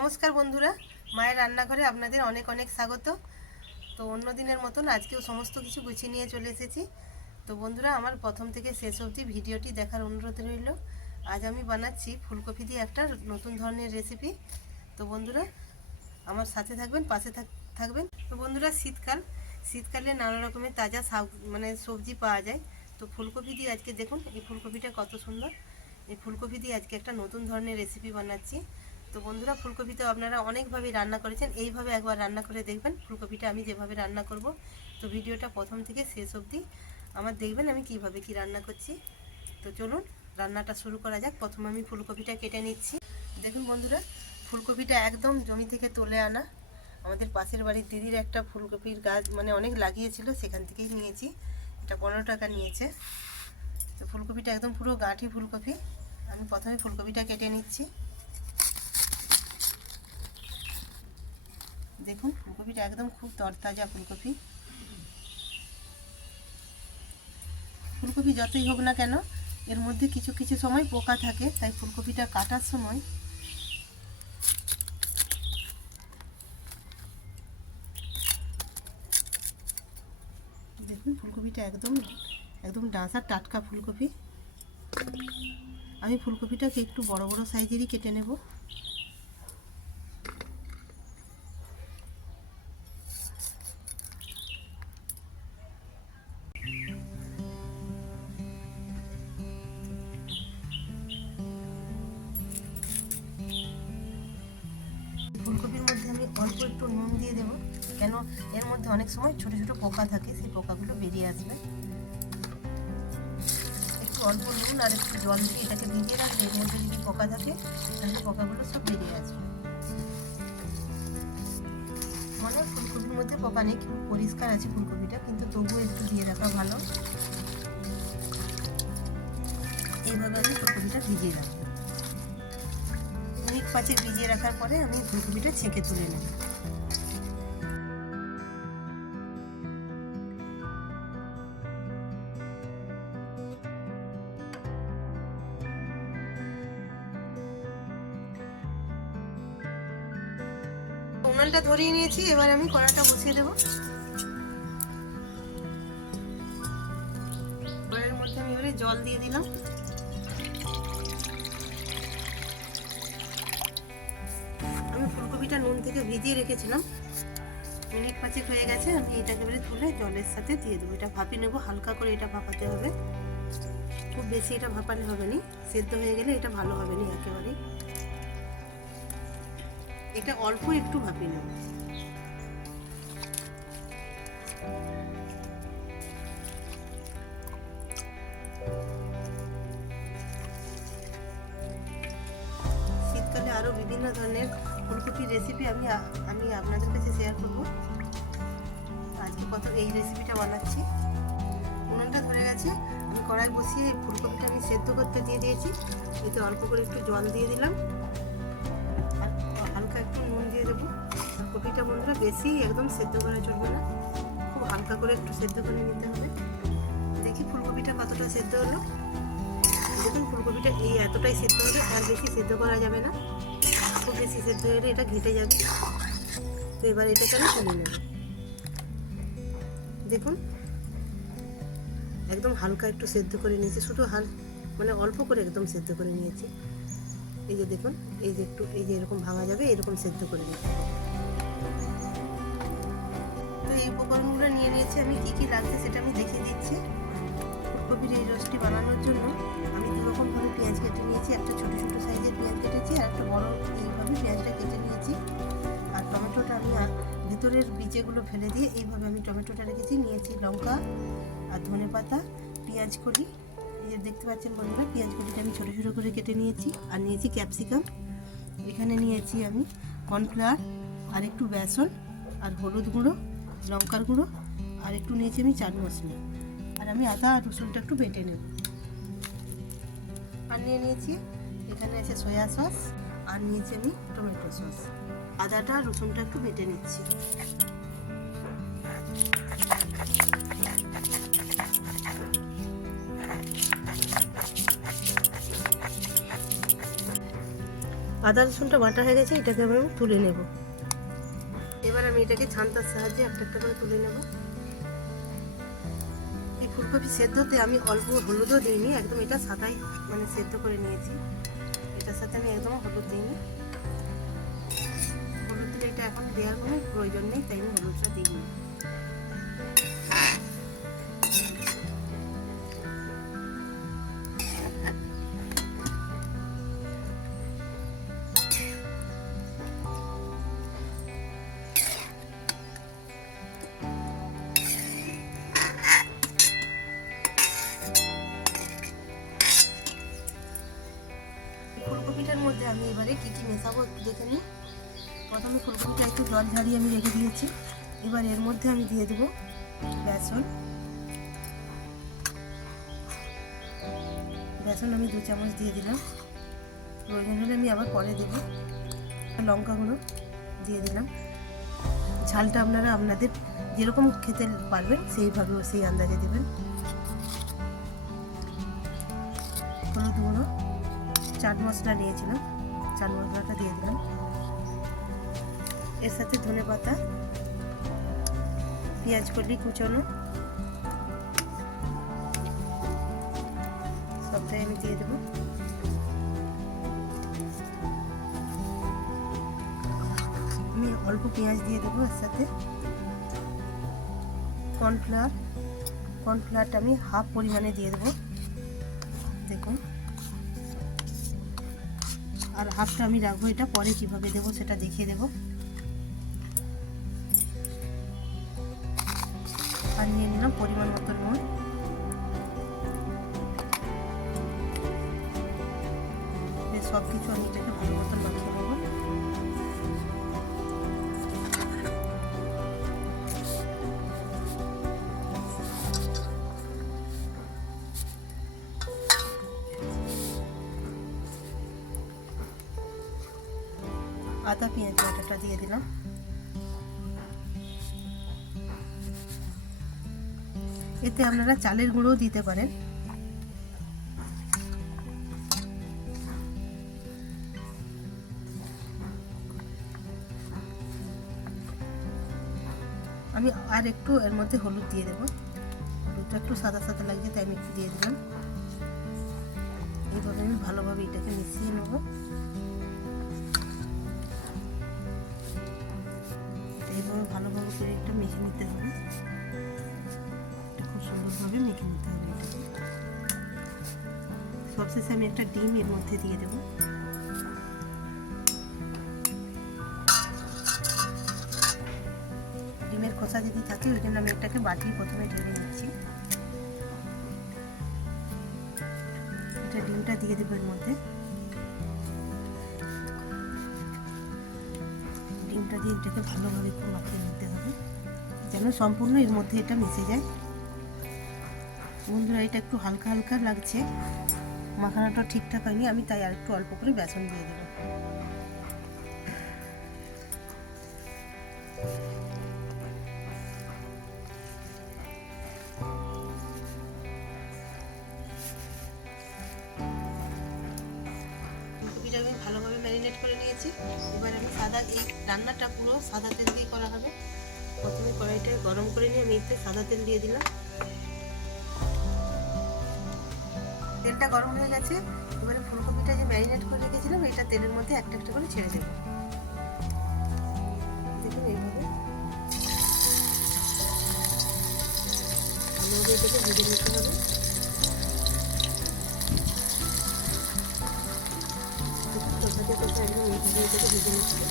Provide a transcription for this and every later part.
নমস্কার বন্ধুরা, মায়ের রান্নাঘরে আপনাদের অনেক অনেক স্বাগত। তো অন্য দিনের মতন আজকেও সমস্ত কিছু গুছিয়ে নিয়ে চলে এসেছি। তো বন্ধুরা, আমার প্রথম থেকে শেষ অবধি ভিডিওটি দেখার অনুরোধ রইল। আজ আমি বানাচ্ছি ফুলকপি দিয়ে একটা নতুন ধরনের রেসিপি। তো বন্ধুরা, আমার সাথে থাকবেন, পাশে থাকবেন। তো বন্ধুরা, শীতকালে নানা রকমের তাজা সবজি পাওয়া যায়। তো ফুলকপি দিয়ে আজকে দেখুন এই ফুলকপিটা কত সুন্দর। এই ফুলকপি দিয়ে আজকে একটা নতুন ধরনের রেসিপি বানাচ্ছি। তো বন্ধুরা, ফুলকপি তো আপনারা অনেকভাবেই রান্না করেছেন, এইভাবে একবার রান্না করে দেখবেন ফুলকপিটা আমি যেভাবে রান্না করব। তো ভিডিওটা প্রথম থেকে শেষ অবধি আমার দেখবেন আমি কিভাবে কি রান্না করছি। তো চলুন রান্নাটা শুরু করা যাক। প্রথমে আমি ফুলকপিটা কেটে নিচ্ছি। দেখুন বন্ধুরা, ফুলকপিটা একদম জমি থেকে তুলে আনা। আমাদের পাশের বাড়ির দিদির একটা ফুলকপির গাছ অনেক লাগিয়েছিল, সেখান থেকেই নিয়েছি। এটা 15 টাকা নিয়েছে। তো ফুলকপিটা একদম পুরো গাঁঠি ফুলকপি। আমি প্রথমে ফুলকপিটা কেটে নিচ্ছি। দেখুন ফুলকপিটা একদম খুব তরতাজা ফুলকপি। ফুলকপি যতই হোক না কেন এর মধ্যে কিছু কিছু সময় পোকা থাকে, তাই ফুলকপিটা কাটার সময় দেখুন ফুলকপিটা একদম একদম ডাঁসার টাটকা ফুলকপি। আমি ফুলকপিটাকে একটু বড় বড় সাইজেরই কেটে নেব। ফুলকপির মধ্যে আমি অল্প একটু নুন দিয়ে দেবো, কেন এর মধ্যে অনেক সময় ছোট ছোট পোকা থাকে, সেই পোকাগুলো বেরিয়ে আসবে। একটু অল্প নুন আর একটু জল দিয়ে এটাকে ভিজিয়ে রাখলে এর মধ্যে যদি পোকা থাকে তাহলে পোকাগুলো সব বেরিয়ে আসবে। ফুলকপির মধ্যে পোকা নেই, খুব পরিষ্কার আছে ফুলকপিটা, কিন্তু তবুও একটু দিয়ে রাখা ভালো। এইভাবে আমি ফুলকপিটা ভিজিয়ে রাখবো। মিনিট 5 ভিজিয়ে রাখার পরে আমি ফুলকপিটা ছেঁকে তুলে নেব। উনুনটা ধরিয়ে নিয়েছি, এবার আমি কড়াটা বসিয়ে দেবো। কড়াইয়ের মধ্যে আমি এবারে জল দিয়ে দিলাম। আমি ফুলকপিটা নুন থেকে ভিজিয়ে রেখেছিলাম, মিনিট 5 হয়ে গেছে। আমি এটাকে এবারে তুলে জলের সাথে দিয়ে দেবো। এটা ভাপিয়ে নেবো, হালকা করে এটা ভাপাতে হবে, খুব বেশি এটা ভাপালে হবে না, সেদ্ধ হয়ে গেলে এটা ভালো হবে না একেবারে। এটা অল্প একটু ভাপিয়ে নেব। শীতকালে আরও বিভিন্ন ধরনের ফুলকপির রেসিপি আমি আপনাদের কাছে শেয়ার করব। আজকে এই রেসিপিটা বানাচ্ছি। উনুনটা ধরে গেছে, আমি কড়াই বসিয়ে ফুলকপিটা আমি সেদ্ধ করতে দিয়ে দিয়েছি। এতে অল্প করে একটু জল দিয়ে দিলাম আর হালকা একটু নুন দিয়ে দেবো। ফুলকপিটা বন্ধুরা বেশি একদম সেদ্ধ করা চলবে না, খুব হালকা করে একটু সেদ্ধ করে নিতে হবে। দেখি ফুলকপিটা কতটা সেদ্ধ হলো। দেখুন ফুলকপিটা এই এতটাই সেদ্ধ হবে, আর বেশি সেদ্ধ করা যাবে না, খুব বেশি সেদ্ধ হলে এটা ঘেটে যাবে। তো এবার এটাকে আমি তুলে নেব। দেখুন একদম হালকা একটু সেদ্ধ করে নিয়েছি, শুধু অল্প করে একদম সেদ্ধ করে নিয়েছি। এই যে দেখুন, এই যে একটু এই যে এরকম ভাঙা যাবে, এরকম সেদ্ধ করে নিতে হবে। তো এই উপকরণগুলো নিয়ে নিয়েছি। আমি কি কি লাগছে সেটা আমি দেখিয়ে দিচ্ছি। ফুলকপির এই রসটি বানানোর জন্য আমি দুরকমভাবে পেঁয়াজ কেটে নিয়েছি। একটা ছোটো ছোটো সাইজের পেঁয়াজ কেটেছি, আর একটা বড় এইভাবে পেঁয়াজটা কেটে নিয়েছি। আর টমেটোটা আমি ভেতরের বীজগুলো ফেলে দিয়ে এইভাবে আমি টমেটোটা নিয়েছি লঙ্কা আর ধনেপাতা, পেঁয়াজ কলি। এই যে দেখতে পাচ্ছেন বন্ধুরা, পেঁয়াজ কলিটা আমি ছোটো ছোটো করে কেটে নিয়েছি। আর নিয়েছি ক্যাপসিকাম। এখানে নিয়েছি আমি কর্নফ্লাওয়ার, আর একটু বেসন, আর হলুদ গুঁড়ো, লঙ্কার গুঁড়ো, আর একটু নিয়েছি আমি চাট মশলা। আর আমি আদা আর রসুনটা একটু বেটে নেব। আর নিয়েছি এখানে আছে সয়া সস, আর নিয়েছি আমি টমেটো সস। আদাটা আর রসুনটা একটু বেটে নিচ্ছি। আদা রসুনটা বাটা হয়ে গেছে, এটাকে আমি তুলে নেব। এবার আমি এটাকে ছান্তার সাহায্যে একটা একটা করে তুলে নেব। এই ফুলকপি সেদ্ধতে আমি অল্প হলুদও দিইনি, একদম এটা সাদাই মানে সেদ্ধ করে নিয়েছি। এটার সাথে আমি একদম হলুদ দিইনি, হলুদ দিলে এটা এখন দেওয়ার কোনো প্রয়োজন নেই, তাই আমি হলুদটা দিইনি। ফুলকপিটার মধ্যে আমি এবারে কি কি মেশাবো একটু দেখে নিই। প্রথমে ফুলকপিটা একটু জল ঝারিয়ে আমি রেখে দিয়েছি। এবার এর মধ্যে আমি দিয়ে দেবো বেসন। বেসন আমি 2 চামচ দিয়ে দিলাম, প্রয়োজন হলে আমি আবার পরে দেবো। লঙ্কা গুঁড়ো দিয়ে দিলাম। ঝালটা আপনারা আপনাদের যেরকম খেতে পারবেন সেইভাবে সেই আন্দাজে দেবেন। হলুদ গুঁড়ো, চাট মশলা নিয়েছিলাম, চাট মশলাটা দিয়ে দিলাম। এর সাথে ধনে পাতা, পেঁয়াজ কলি কুচানো সবটাই আমি দিয়ে দেবো। আমি অল্প পেঁয়াজ দিয়ে দেবো এর সাথে। কর্নফ্লাওয়ারটা আমি হাফ পরিমাণে দিয়ে দেবো, দেখুন। আর হাফটা আমি রাখবো, এটা পরে কিভাবে দেবো সেটা দেখিয়ে দেবো। আর নিয়ে নিলাম পরিমাণ মতো নুন। সব কিছু আমি এটাকে ভালো মতন মাখিয়ে নেবো। আদা পেঁয়াজ বাটাটা দিয়ে দিলাম। এতে আপনারা চালের গুঁড়োও দিতে পারেন। আমি আর একটু এর মধ্যে হলুদ দিয়ে দেবো, হলুদটা একটু সাদা সাদা লাগছে তাই আমি একটু দিয়ে দিলাম। এইভাবে আমি ভালোভাবে এটাকে মিশিয়ে নেব। এইভাবে ভালোভাবে করে একটু মেখে নিতে হবে, খুব সুন্দরভাবে মেখে নিতে হবে এটাকে। সবশেষে আমি একটা ডিম এর মধ্যে দিয়ে দেবো। ডিমের খোসা যদি থাকে ওই জন্য আমি এটাকে বাটি প্রথমে ঢেলে নিচ্ছি। এটা ডিমটা দিয়ে দেবো এর মধ্যে। ডিমটা দিয়ে এটাকে ভালোভাবে একটু মাখিয়ে নিতে হবে যেন সম্পূর্ণ এর মধ্যে এটা মিশে যায়। বন্ধুরা, এটা একটু হালকা হালকা লাগছে, মাখানাটা ঠিকঠাক হয়নি, আমি তাই আর একটু অল্প করে বেসন দিয়ে দেবো। ফুলকপিটা আমি ভালোভাবে ম্যারিনেট করে নিয়েছি। এবার আমি এই রান্নাটা পুরো সাদা তেল দিয়ে করা হবে। প্রথমে কড়াইটা গরম করে নিয়ে আমি এতে সাদা তেল দিয়ে দিলাম। তেলটা গরম হয়ে গেছে। এবারে ফুলকপিটা যে ম্যারিনেট করে রেখেছিলাম এটা তেলের মধ্যে একটা একটা করে ছেড়ে দেবো। দেখুন এইভাবে ভালোভাবে এটাকে ভেজে নিতে হবে। কোথায় একদম ভেজে এটাকে ভেজে নিতে হবে।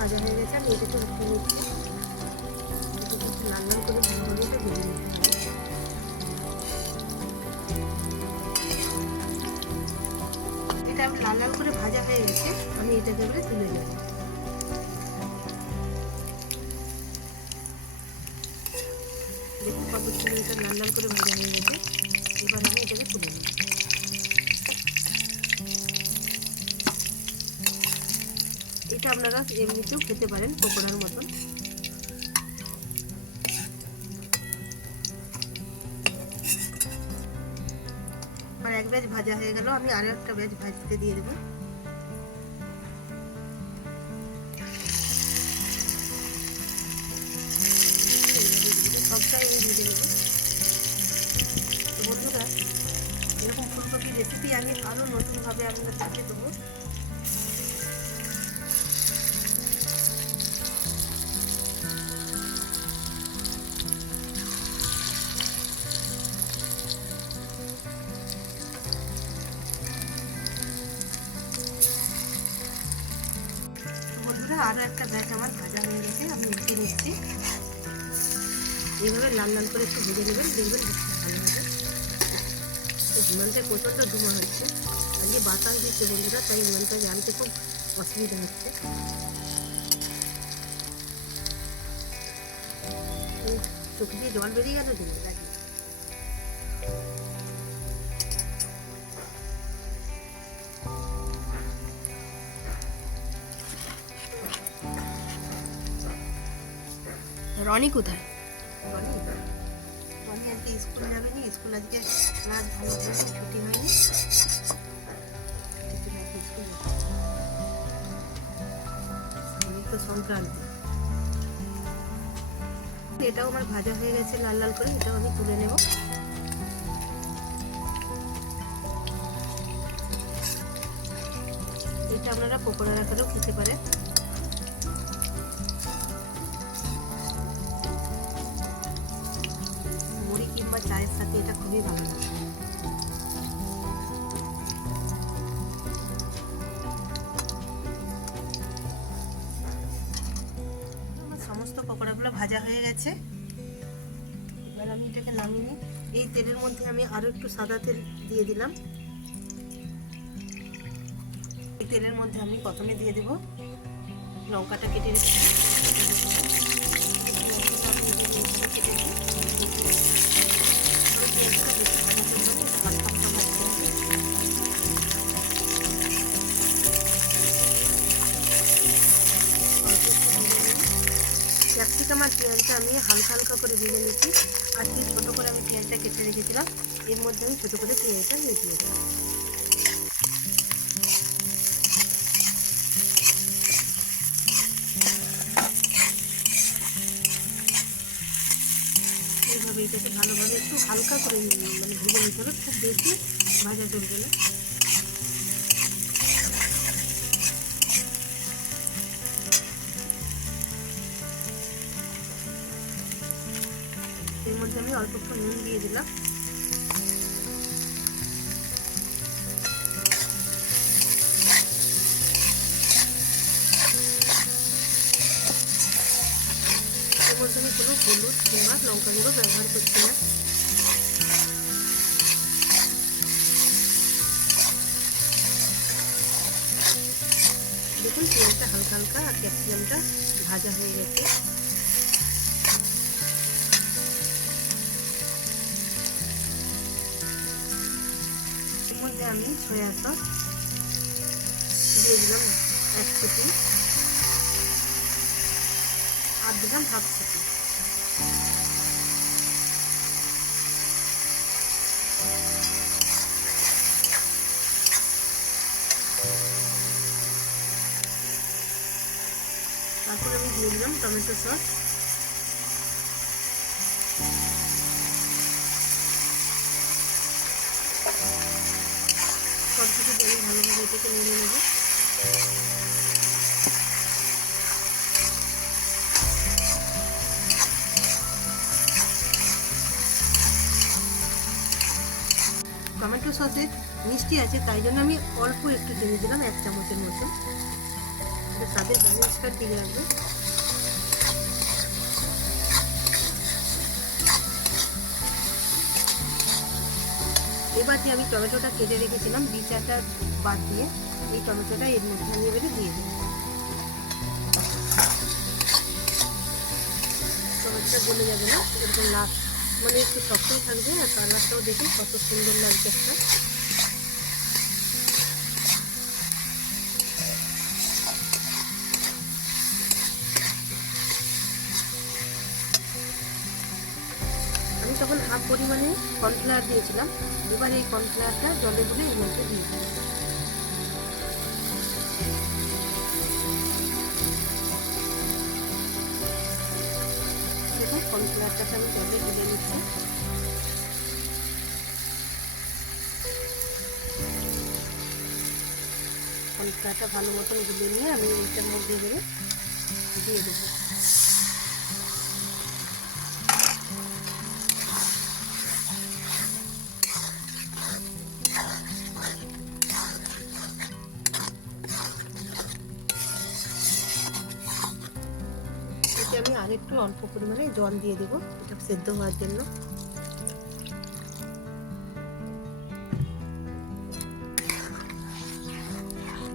ভাজা হয়ে গেছে, আমি এটাকে উঠিয়ে নিচ্ছি। লাল লাল করে ভালোভাবে এটা ভেজে নিতে হবে। এটা লাল লাল করে ভাজা হয়ে গেছে, আমি এটাকে এবারে তুলে নেব। কতক্ষণ এটা লাল লাল করে ভাজা হয়ে গেছে। এবার আমি এটাকে তুলে নেব। এটা আপনারা এমনিতেও খেতে পারেন পকোড়ার মতন। আর এক ব্যাচ ভাজা হয়ে গেল, আমি আরো একটা ব্যাচ ভাজতে দিয়ে দেবো। সবটাই আমি ভেজে নেব। তো বন্ধুরা, এরকম ফুলকপির রেসিপি আমি আরও নতুনভাবে আপনাদেরকে দেবো। বন্ধুরা, আরও একটা ব্যাচ আমার ভাজা হয়ে গেছে, আমি উঠিয়ে নিচ্ছি। এইভাবে লাল লাল করে একটু ভেজে নেবেন, দেখবেন ভালো হবে। উনুনটা প্রচণ্ড ধোঁয়া হচ্ছে, আজকে বাতাস দিচ্ছে বন্ধুরা, তাই উনুনটা জ্বালতে খুব অসুবিধা হচ্ছে। চোখ দিয়ে জল বেরিয়ে গেল কিন্তু দেখি। রনি কোথায়? রনি আজকে স্কুল যাবেনি, স্কুল আজকে ক্লাস ভালো করে ছুটি হয়নি, তো সংক্রান্তি। এটাও আমার ভাজা হয়ে গেছে লাল লাল করে, এটাও আমি তুলে নেব। এটা আপনারা পকোড়া আকারেও খেতে পারেন। মুড়ি কিংবা চায়ের সাথে এটা খুবই ভালো লাগে। সমস্ত পকোড়াগুলো ভাজা হয়ে গেছে, এবার আমি এটাকে নামিয়ে নিই। এই তেলের মধ্যে আমি আরো একটু সাদা তেল দিয়ে দিলাম। এই তেলের মধ্যে আমি প্রথমে দিয়ে দেব লঙ্কাটা কেটে রেখে ক্যাপসিকাম আর পেঁয়াজটা আমি হালকা হালকা করে ভেজে নিচ্ছি। আর যে ছোটো করে আমি পেঁয়াজটা কেটে রেখেছিলাম, এর মধ্যে আমি ছোটো করে পেঁয়াজটা মিশিয়ে দেবো। এইভাবে এটাকে ভালোভাবে একটু হালকা করে মানে ভেজে নিতে হবে, খুব বেশি ভাজা চলবে না। এর মধ্যে আমি অল্প একটু নুন দিয়ে দিলাম। এর মধ্যে আমি কোনো হলুদ কিংবা লঙ্কা গুঁড়ো ব্যবহার করছি না। দেখুন পেঁয়াজটা হালকা হালকা আর ক্যাপসিকামটা ভাজা হয়ে গেছে। এর মধ্যে আমি সয়া সস দিয়ে দিলাম 1 চিটি, আর দিলাম 1/2 চিটি। তারপর আমি দিয়ে দিলাম টমেটো সস। সব কিছু দিয়ে আমি ভালোভাবে এটাকে নেড়ে নেব। টমেটো সসে মিষ্টি আছে, তাই জন্য আমি অল্প একটু চিনি দিলাম, 1 চামচের মতো। স্বাদের ব্যালেন্সটা ঠিক রাখবে। এবার যে আমি টমেটোটা কেটে রেখেছিলাম বিচাটা বাদ দিয়ে, এই টমেটোটা এর মধ্যে আমি এবারে দিয়ে দেবো। টমেটোটা গলে যাবে না, এরকম মানে একটু শক্তই থাকবে, আর কালারটাও দেখুন কত সুন্দর লাগছে একটা। আমি তখন হাফ পরিমাণে কর্নফ্লাওয়ার দিয়েছিলাম, এবার এই কর্নফ্লাওয়ারটা জলে গুলে এর মধ্যে দিয়ে দিই। দেখুন কর্নফ্লাওয়ারটাকে আমি জলে গুলে নিচ্ছি। কর্নফ্লাওয়ারটা ভালো মতন গুলে নিয়ে আমি এটার মধ্যে দিয়ে দেবো। আমি আরেকটু অল্প পরিমাণে জল দিয়ে দেবো এটা সেদ্ধ হওয়ার জন্য।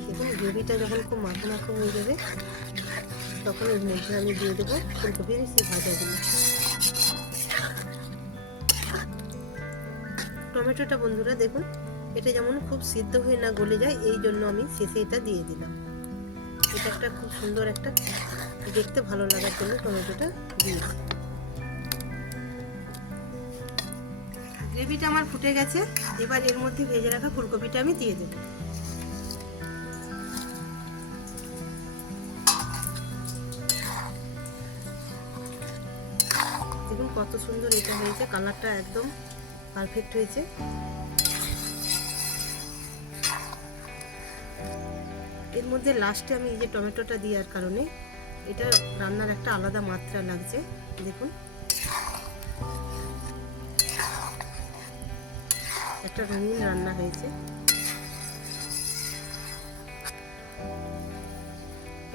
দেখুন গ্রেভিটা যখন খুব মাখো মাখো হয়ে যাবে তখন এর মধ্যে আমি দিয়ে দেবো ফুলকপির সেই ভাজাগুলো। টমেটোটা বন্ধুরা দেখুন এটা যেমন খুব সিদ্ধ হয়ে না গলে যায়, এই জন্য আমি শেষে এটা দিয়ে দিলাম। এটা একটা খুব সুন্দর একটা দেখতে ভালো লাগার জন্য টমেটোটা দিয়েছি। গ্রেভিটা আমার ফুটে গেছে, এবার এর মধ্যে ভেজে রাখা ফুলকপিটা আমি দিয়ে দেব। দেখুন কত সুন্দর এটা হয়েছে, কালারটা একদম পারফেক্ট হয়েছে। এর মধ্যে লাস্টে আমি এই যে টমেটোটা দেওয়ার কারণে এটা রান্নার একটা আলাদা মাত্রা লাগছে। দেখুন একটা রঙিন রান্না হয়েছে।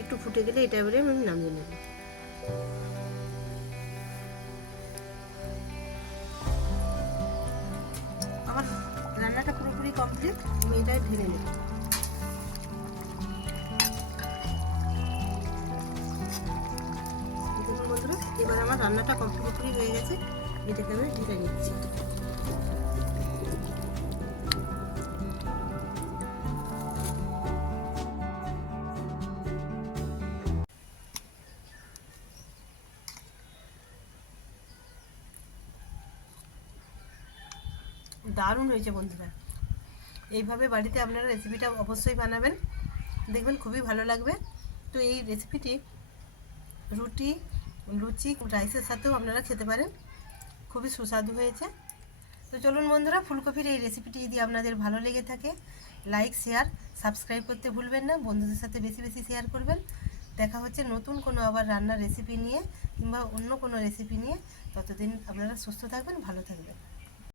একটু ফুটে গেলে এটা এবারে আমি নামিয়ে নেব। আমার রান্নাটা পুরোপুরি কমপ্লিট, আমি এটাই ঢেলে নেব। দেখুন বন্ধুরা এবার আমার রান্নাটা পুরোপুরি হয়ে গেছে, এটাকে আমি ঢেলে নিচ্ছি। দারুণ হয়েছে বন্ধুরা, এইভাবে বাড়িতে আপনারা রেসিপিটা অবশ্যই বানাবেন, দেখবেন খুবই ভালো লাগবে। তো এই রেসিপিটি রুটি, লুচি, রাইসের সাথেও আপনারা খেতে পারেন, খুবই সুস্বাদু হয়েছে। তো চলুন বন্ধুরা, ফুলকপির এই রেসিপিটি যদি আপনাদের ভালো লেগে থাকে লাইক, শেয়ার, সাবস্ক্রাইব করতে ভুলবেন না, বন্ধুদের সাথে বেশি বেশি শেয়ার করবেন। দেখা হচ্ছে নতুন কোনো আবার রান্নার রেসিপি নিয়ে কিংবা অন্য কোনো রেসিপি নিয়ে। ততদিন আপনারা সুস্থ থাকবেন, ভালো থাকবেন।